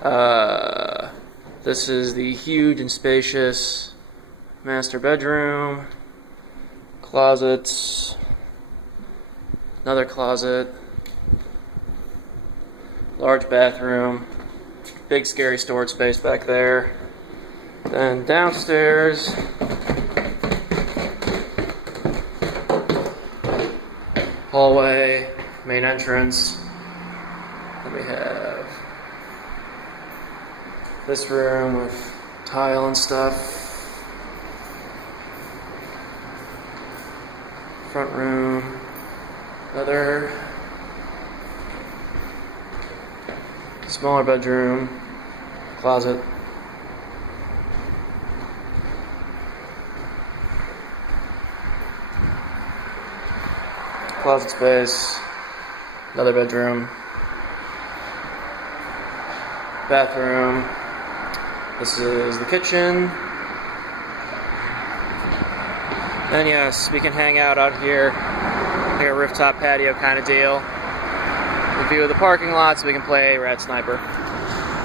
This is the huge and spacious master bedroom. Closets. Another closet. Large bathroom. Big scary storage space back there. Then downstairs, hallway, main entrance. Then we have this room with tile and stuff. Front room, another smaller bedroom, closet. Closet space, another bedroom, bathroom. This is the kitchen. And yes, we can hang out here, like a rooftop patio kind of deal. The view of the parking lot, so we can play Rat Sniper.